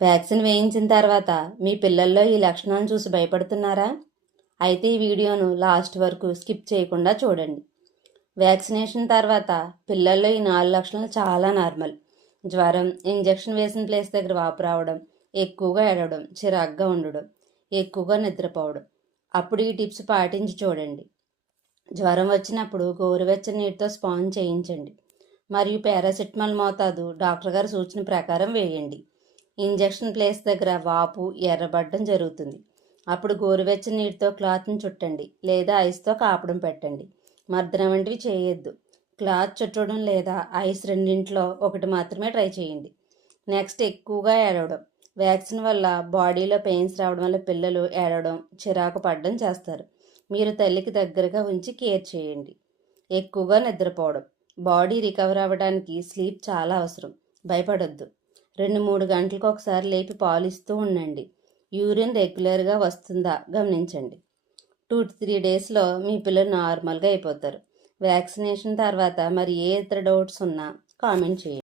Vaccine వేయించిన తర్వాత మీ పిల్లల్లో ఈ లక్షణాలను చూసి భయపడుతున్నారా? అయితే ఈ వీడియోను లాస్ట్ వరకు స్కిప్ చేయకుండా చూడండి. వ్యాక్సినేషన్ తర్వాత పిల్లల్లో ఈ 4 లక్షణాలు చాలా నార్మల్. జ్వరం, ఇంజెక్షన్ వేసిన ప్లేస్ దగ్గర వాపు రావడం, ఎక్కువగా ఏడవడం, చిరాగ్గా ఉండడం, ఎక్కువగా నిద్రపోవడం. అప్పుడు ఈ టిప్స్ పాటించి చూడండి. జ్వరం వచ్చినప్పుడు గోరువెచ్చని నీటితో స్పాంజ్ చేయించండి మరియు పారాసిటమాల్ మోతాదు డాక్టర్ గారి సూచన ప్రకారం వేయండి. ఇంజెక్షన్ ప్లేస్ దగ్గర వాపు ఎర్రబడడం జరుగుతుంది. అప్పుడు గోరువెచ్చని నీటితో క్లాత్ని చుట్టండి లేదా ఐస్తో కాపడం పెట్టండి. మర్దన వంటివి చేయొద్దు. క్లాత్ చుట్టడం లేదా ఐస్ రెండింటిలో ఒకటి మాత్రమే ట్రై చేయండి. నెక్స్ట్, ఎక్కువగా ఏడవడం. వ్యాక్సిన్ వల్ల బాడీలో పెయిన్స్ రావడం వల్ల పిల్లలు ఏడవడం, చిరాకు పడడం చేస్తారు. మీరు తల్లికి దగ్గరగా ఉంచి కేర్ చేయండి. ఎక్కువగా నిద్రపోవడం. బాడీ రికవర్ అవ్వడానికి స్లీప్ చాలా అవసరం. భయపడొద్దు. 2-3 గంటలకు ఒకసారి లేపి పాలు ఇస్తూ ఉండండి. యూరిన్ రెగ్యులర్గా వస్తుందా గమనించండి. 2-3 డేస్లో మీ పిల్లలు నార్మల్గా అయిపోతారు. వ్యాక్సినేషన్ తర్వాత మరి ఏ ఇతర డౌట్స్ ఉన్నా కామెంట్ చేయండి.